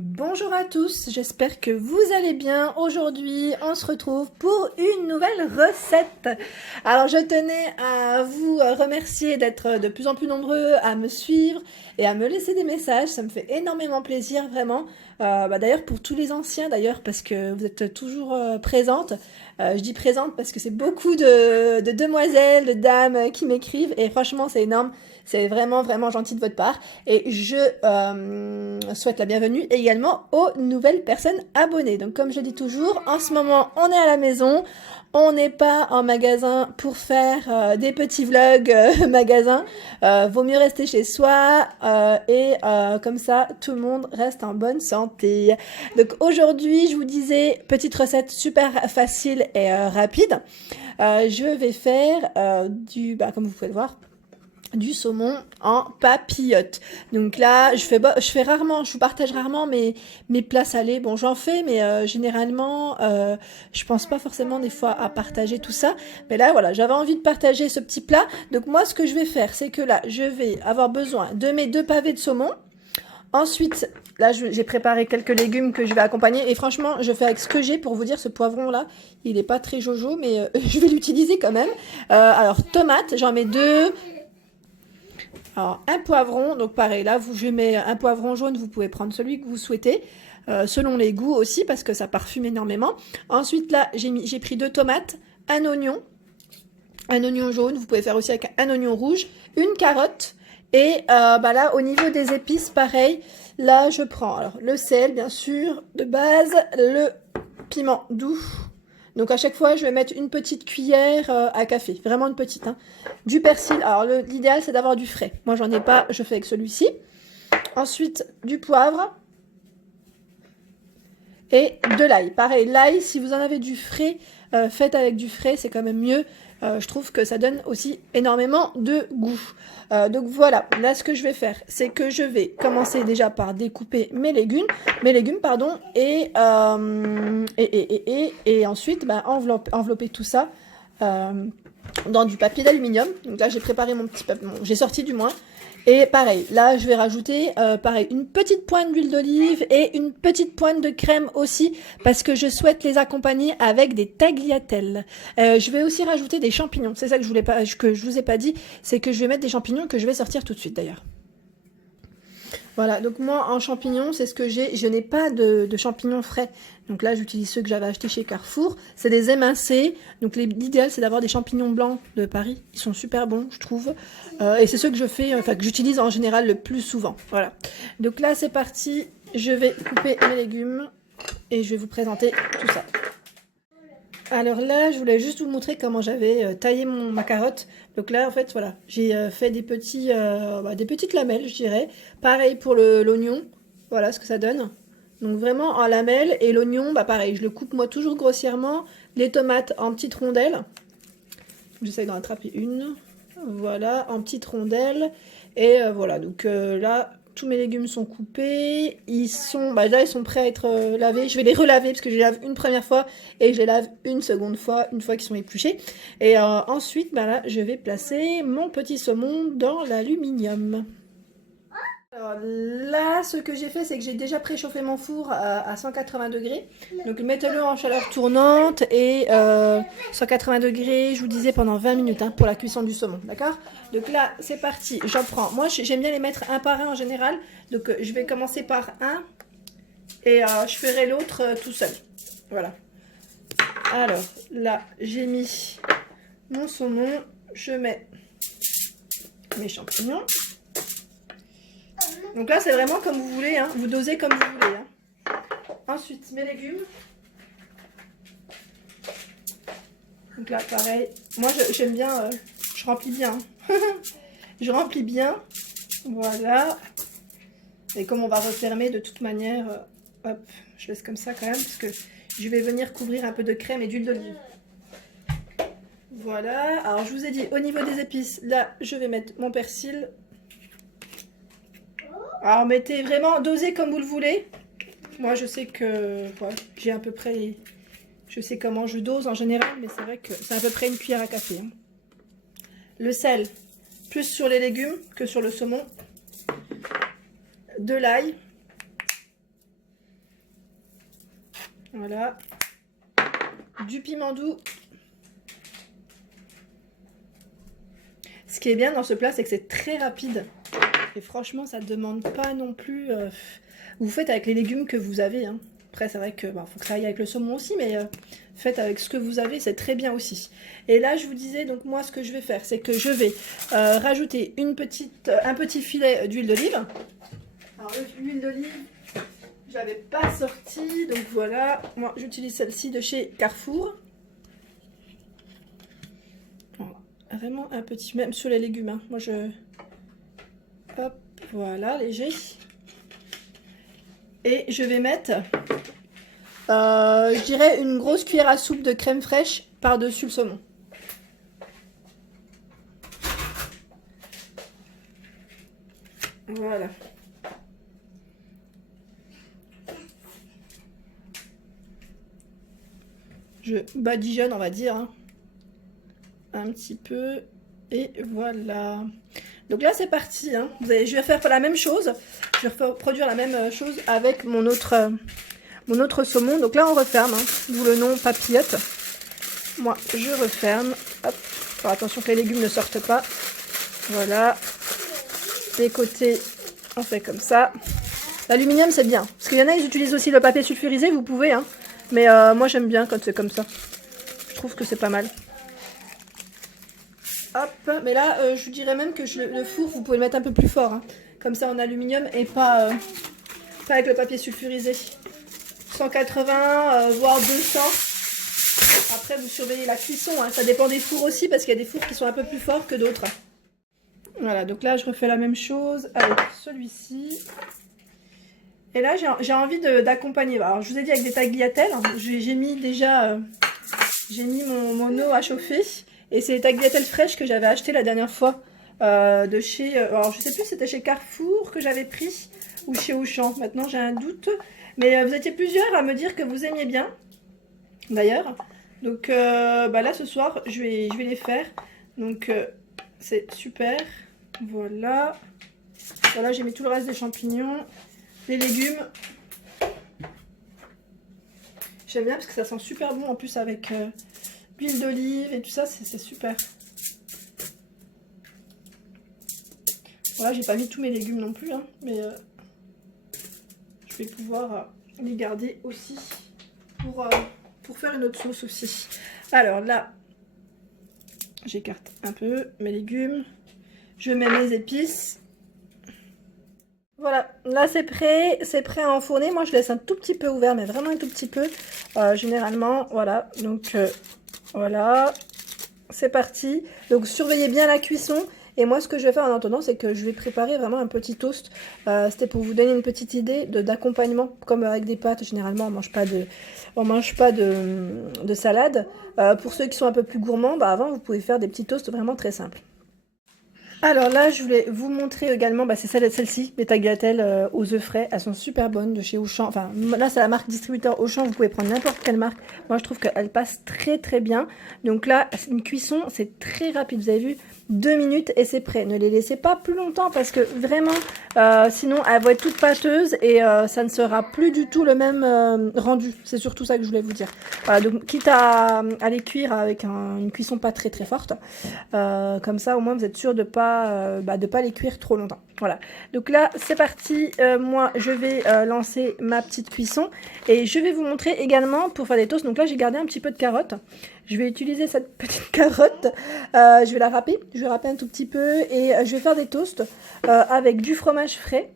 Bonjour à tous, j'espère que vous allez bien. Aujourd'hui, on se retrouve pour une nouvelle recette. Alors, je tenais à vous remercier d'être de plus en plus nombreux à me suivre et à me laisser des messages. Ça me fait énormément plaisir, vraiment. D'ailleurs, pour tous les anciens, d'ailleurs, parce que vous êtes toujours présentes. Je dis présente parce que c'est beaucoup de demoiselles, de dames qui m'écrivent et franchement, c'est énorme. C'est vraiment, vraiment gentil de votre part. Et je souhaite la bienvenue également aux nouvelles personnes abonnées. Donc comme je dis toujours, en ce moment, on est à la maison. On n'est pas en magasin pour faire des petits vlogs magasin. Vaut mieux rester chez soi et comme ça, tout le monde reste en bonne santé. Donc aujourd'hui, je vous disais, petite recette super facile et rapide. Je vais faire comme vous pouvez le voir, du saumon en papillote. Donc là, je fais rarement, je vous partage rarement mes plats salés. Bon, j'en fais, mais généralement, je pense pas forcément des fois à partager tout ça. Mais là, voilà, j'avais envie de partager ce petit plat. Donc moi, ce que je vais faire, c'est que là, je vais avoir besoin de mes 2 pavés de saumon. Ensuite, là, j'ai préparé quelques légumes que je vais accompagner. Et franchement, je fais avec ce que j'ai pour vous dire, ce poivron-là, il n'est pas très jojo, mais je vais l'utiliser quand même. Alors, tomates, j'en mets 2. Alors, un poivron, donc pareil, là, je mets un poivron jaune, vous pouvez prendre celui que vous souhaitez, selon les goûts aussi, parce que ça parfume énormément. Ensuite, là, j'ai pris 2 tomates, un oignon jaune, vous pouvez faire aussi avec un oignon rouge, une carotte, et là, au niveau des épices, pareil, là, je prends alors le sel, bien sûr, de base, le piment doux. Donc à chaque fois, je vais mettre une petite cuillère à café, vraiment une petite. Hein. Du persil, alors l'idéal c'est d'avoir du frais. Moi j'en ai pas, je fais avec celui-ci. Ensuite, du poivre et de l'ail. Pareil, l'ail, si vous en avez du frais, faites avec du frais, c'est quand même mieux. Je trouve que ça donne aussi énormément de goût. Donc voilà, là ce que je vais faire, c'est que je vais commencer déjà par découper mes légumes, et ensuite envelopper tout ça dans du papier d'aluminium. Donc là j'ai préparé mon petit papier, j'ai sorti du moins. Et pareil, là je vais rajouter une petite pointe d'huile d'olive et une petite pointe de crème aussi parce que je souhaite les accompagner avec des tagliatelles. Je vais aussi rajouter des champignons. C'est ça que je vous ai pas dit, c'est que je vais mettre des champignons que je vais sortir tout de suite d'ailleurs. Voilà, donc moi en champignons, c'est ce que j'ai. Je n'ai pas de champignons frais. Donc là, j'utilise ceux que j'avais achetés chez Carrefour. C'est des émincés. Donc l'idéal, c'est d'avoir des champignons blancs de Paris. Ils sont super bons, je trouve. Et c'est ceux que que j'utilise en général le plus souvent. Voilà. Donc là, c'est parti. Je vais couper mes légumes et je vais vous présenter tout ça. Alors là, je voulais juste vous montrer comment j'avais taillé ma carotte. Donc là, en fait, voilà, j'ai fait des petites lamelles, je dirais. Pareil pour l'oignon. Voilà ce que ça donne. Donc vraiment en lamelles. Et l'oignon, pareil, je le coupe moi toujours grossièrement. Les tomates en petites rondelles. J'essaye d'en attraper une. Voilà, en petites rondelles. Et voilà, donc là, tous mes légumes sont coupés. Ils sont prêts à être lavés. Je vais les relaver parce que je les lave une première fois et je les lave une seconde fois, une fois qu'ils sont épluchés. Et ensuite, là, je vais placer mon petit saumon dans l'aluminium. Alors là, ce que j'ai fait, c'est que j'ai déjà préchauffé mon four à 180 degrés. Donc mettez-le en chaleur tournante et 180 degrés, je vous disais, pendant 20 minutes pour la cuisson du saumon. D'accord? Donc là, c'est parti. J'en prends. Moi, j'aime bien les mettre un par un en général. Donc je vais commencer par un et je ferai l'autre tout seul. Voilà. Alors là, j'ai mis mon saumon. Je mets mes champignons. Donc là, c'est vraiment comme vous voulez, vous dosez comme vous voulez. Ensuite, mes légumes. Donc là, pareil. Moi, j'aime bien, je remplis bien. Je remplis bien. Voilà. Et comme on va refermer de toute manière, hop, je laisse comme ça quand même, parce que je vais venir couvrir un peu de crème et d'huile d'olive. Voilà. Alors, je vous ai dit, au niveau des épices, là, je vais mettre mon persil. Alors mettez vraiment, dosez comme vous le voulez. Moi je sais que j'ai à peu près, je sais comment je dose en général, mais c'est vrai que c'est à peu près une cuillère à café. Le sel, plus sur les légumes que sur le saumon. De l'ail. Voilà. Du piment doux. Ce qui est bien dans ce plat, c'est que c'est très rapide. Et franchement, ça ne demande pas non plus... Vous faites avec les légumes que vous avez. Hein. Après, c'est vrai que faut que ça aille avec le saumon aussi, mais faites avec ce que vous avez, c'est très bien aussi. Et là, je vous disais, donc moi, ce que je vais faire, c'est que je vais rajouter un petit filet d'huile d'olive. Alors, l'huile d'olive, je l'avais pas sortie, donc voilà. Moi, j'utilise celle-ci de chez Carrefour. Vraiment un petit, même sur les légumes. Hein. Moi, hop, voilà, léger. Et je vais mettre, je dirais, une grosse cuillère à soupe de crème fraîche par-dessus le saumon. Voilà. Je badigeonne, on va dire, hein. Un petit peu. Et voilà. Donc là, c'est parti. Hein. Je vais faire la même chose. Je vais reproduire la même chose avec mon autre saumon. Donc là, on referme. Hein, d'où le nom papillote. Moi, je referme. Hop. Faire attention que les légumes ne sortent pas. Voilà. Les côtés, on fait comme ça. L'aluminium, c'est bien. Parce qu'il y en a, ils utilisent aussi le papier sulfurisé. Vous pouvez. Hein. Mais moi, j'aime bien quand c'est comme ça. Je trouve que c'est pas mal. Hop, mais là, je vous dirais même que le four, vous pouvez le mettre un peu plus fort. Hein. Comme ça, en aluminium et pas avec le papier sulfurisé. 180, voire 200. Après, vous surveillez la cuisson. Hein. Ça dépend des fours aussi, parce qu'il y a des fours qui sont un peu plus forts que d'autres. Voilà, donc là, je refais la même chose avec celui-ci. Et là, j'ai envie d'accompagner. Alors, je vous ai dit avec des tagliatelles. J'ai mis déjà... j'ai mis mon eau à chauffer. Et c'est les tagliatelles fraîches que j'avais achetées la dernière fois de chez... alors je sais plus si c'était chez Carrefour que j'avais pris ou chez Auchan. Maintenant j'ai un doute. Mais vous étiez plusieurs à me dire que vous aimiez bien. D'ailleurs. Donc là ce soir je vais les faire. Donc c'est super. Voilà. Voilà, j'ai mis tout le reste des champignons. Les légumes. J'aime bien parce que ça sent super bon en plus avec... l'huile d'olive et tout ça, c'est super. Voilà, j'ai pas mis tous mes légumes non plus, hein, mais je vais pouvoir les garder aussi pour faire une autre sauce aussi. Alors là, j'écarte un peu mes légumes. Je mets mes épices. Voilà, là c'est prêt à enfourner. Moi je laisse un tout petit peu ouvert, mais vraiment un tout petit peu. Généralement, voilà, donc... voilà, c'est parti. Donc surveillez bien la cuisson. Et moi ce que je vais faire en attendant, c'est que je vais préparer vraiment un petit toast. C'était pour vous donner une petite idée d'accompagnement. Comme avec des pâtes, généralement on mange pas de salade. Pour ceux qui sont un peu plus gourmands, avant vous pouvez faire des petits toasts vraiment très simples. Alors là, je voulais vous montrer également, c'est celle-ci, les tagliatelles aux œufs frais. Elles sont super bonnes de chez Auchan. Enfin, là, c'est la marque distributeur Auchan. Vous pouvez prendre n'importe quelle marque. Moi, je trouve qu'elles passent très très bien. Donc là, une cuisson, c'est très rapide. Vous avez vu, 2 minutes et c'est prêt. Ne les laissez pas plus longtemps parce que vraiment, sinon, elles vont être toutes pâteuses et ça ne sera plus du tout le même rendu. C'est surtout ça que je voulais vous dire. Voilà, donc quitte à les cuire avec une cuisson pas très très forte. Comme ça, au moins, vous êtes sûr de pas les cuire trop longtemps. Voilà, donc là c'est parti. Moi je vais lancer ma petite cuisson et je vais vous montrer également pour faire des toasts. Donc là j'ai gardé un petit peu de carotte. Je vais utiliser cette petite carotte, je vais la râper, je vais râper un tout petit peu et je vais faire des toasts avec du fromage frais.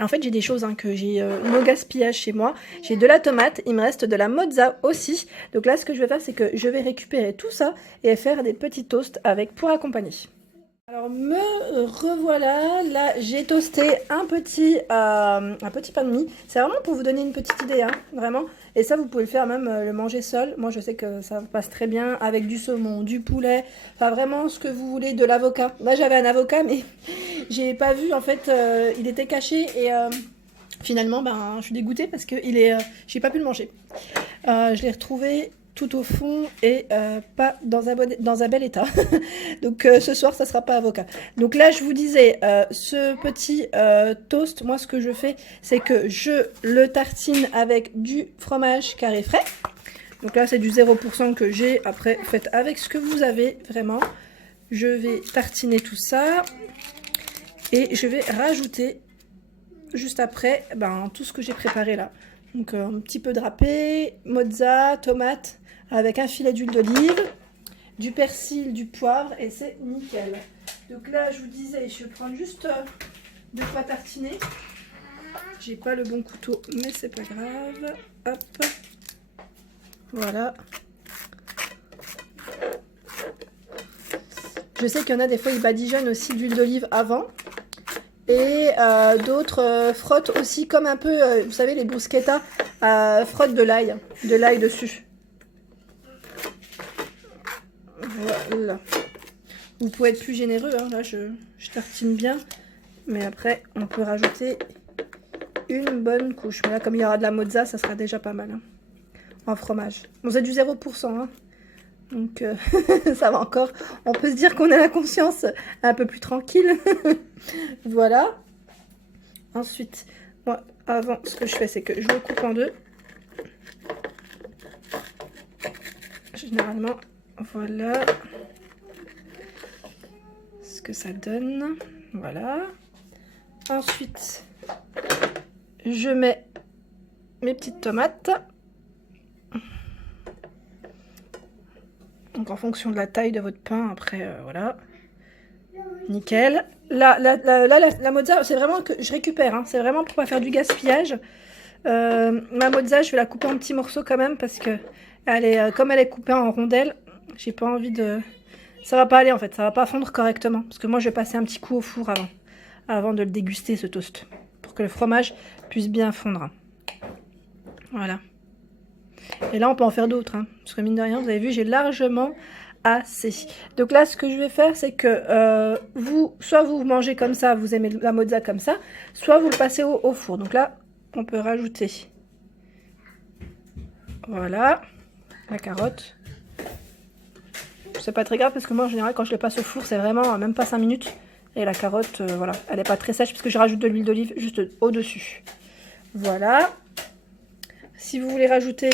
En fait j'ai des choses que j'ai no gaspillage chez moi. J'ai de la tomate, il me reste de la mozza aussi. Donc là ce que je vais faire c'est que je vais récupérer tout ça et faire des petits toasts avec pour accompagner. Alors me revoilà, là j'ai toasté un petit pain de mie, c'est vraiment pour vous donner une petite idée, hein, vraiment, et ça vous pouvez le faire même le manger seul, moi je sais que ça passe très bien avec du saumon, du poulet, enfin vraiment ce que vous voulez, de l'avocat. Là j'avais un avocat mais j'ai pas vu en fait, il était caché et finalement je suis dégoûtée parce que j'ai pas pu le manger. Je l'ai retrouvé tout au fond et pas dans un bel état. Donc ce soir, ça sera pas avocat. Donc là, je vous disais, ce petit toast, moi ce que je fais, c'est que je le tartine avec du fromage carré frais. Donc là, c'est du 0% que j'ai. Après, faites avec ce que vous avez, vraiment. Je vais tartiner tout ça. Et je vais rajouter, juste après, tout ce que j'ai préparé là. Donc un petit peu de râpé, mozza, tomate, avec un filet d'huile d'olive, du persil, du poivre, et c'est nickel. Donc là, je vous disais, je vais prendre juste de quoi tartiner. J'ai pas le bon couteau, mais c'est pas grave. Hop. Voilà. Je sais qu'il y en a des fois, ils badigeonnent aussi d'huile d'olive avant. Et d'autres frottent aussi comme un peu, vous savez, les bruschettas frottent de l'ail dessus. Voilà. Vous pouvez être plus généreux, hein. Là je tartine bien. Mais après, on peut rajouter une bonne couche. Mais là, comme il y aura de la mozza, ça sera déjà pas mal. Hein. En fromage. Bon, c'est du 0%. Hein. Donc, ça va encore. On peut se dire qu'on a la conscience un peu plus tranquille. Voilà. Ensuite, moi, avant, ce que je fais, c'est que je le coupe en deux. Généralement, voilà ce que ça donne. Voilà. Ensuite, je mets mes petites tomates. Donc en fonction de la taille de votre pain, après, voilà. Nickel. La mozza, c'est vraiment que je récupère. Hein. C'est vraiment pour pas faire du gaspillage. Ma mozza, je vais la couper en petits morceaux quand même parce que comme elle est coupée en rondelles, j'ai pas envie de... Ça va pas aller en fait, ça va pas fondre correctement. Parce que moi, je vais passer un petit coup au four avant de le déguster, ce toast. Pour que le fromage puisse bien fondre. Voilà. Et là, on peut en faire d'autres. Hein, parce que mine de rien, vous avez vu, j'ai largement assez. Donc là, ce que je vais faire, c'est que soit vous mangez comme ça, vous aimez la mozza comme ça, soit vous le passez au four. Donc là, on peut rajouter, voilà, la carotte. C'est pas très grave parce que moi, en général, quand je le passe au four, c'est vraiment même pas 5 minutes. Et la carotte, voilà, elle n'est pas très sèche parce que je rajoute de l'huile d'olive juste au-dessus. Voilà. Si vous voulez rajouter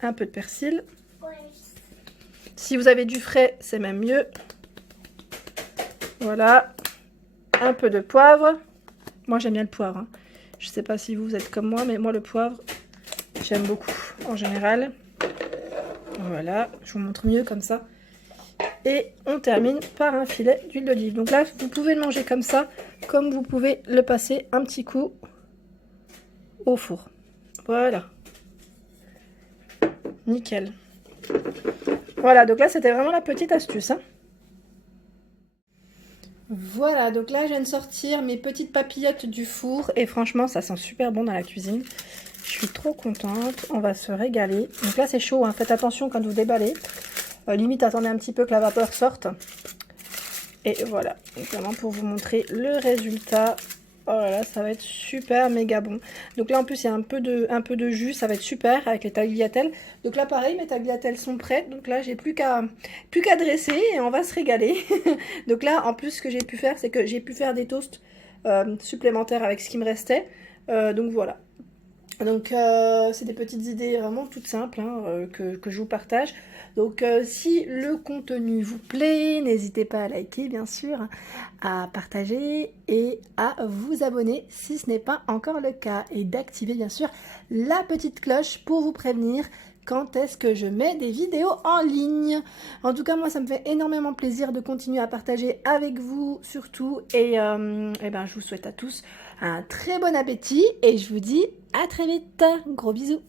un peu de persil. Si vous avez du frais, c'est même mieux. Voilà. Un peu de poivre. Moi, j'aime bien le poivre. Hein. Je sais pas si vous êtes comme moi, mais moi, le poivre, j'aime beaucoup en général. Voilà. Je vous montre mieux comme ça. Et on termine par un filet d'huile d'olive. Donc là, vous pouvez le manger comme ça, comme vous pouvez le passer un petit coup au four. Voilà. Nickel. Voilà, donc là, c'était vraiment la petite astuce. Hein. Voilà, donc là, je viens de sortir mes petites papillotes du four. Et franchement, ça sent super bon dans la cuisine. Je suis trop contente. On va se régaler. Donc là, c'est chaud. Hein. Faites attention quand vous déballez. Limite, attendez un petit peu que la vapeur sorte. Et voilà, donc vraiment pour vous montrer le résultat. Oh là là, ça va être super méga bon. Donc là en plus il y a un peu de jus, ça va être super avec les tagliatelles. Donc là pareil, mes tagliatelles sont prêtes. Donc là j'ai plus qu'à dresser et on va se régaler. Donc là en plus ce que j'ai pu faire, c'est que j'ai pu faire des toasts supplémentaires avec ce qui me restait. Donc voilà. Donc c'est des petites idées vraiment toutes simples hein, que je vous partage. Donc si le contenu vous plaît, n'hésitez pas à liker bien sûr, à partager et à vous abonner si ce n'est pas encore le cas. Et d'activer bien sûr la petite cloche pour vous prévenir quand est-ce que je mets des vidéos en ligne. En tout cas moi ça me fait énormément plaisir de continuer à partager avec vous surtout. Et je vous souhaite à tous un très bon appétit et je vous dis à très vite. Gros bisous.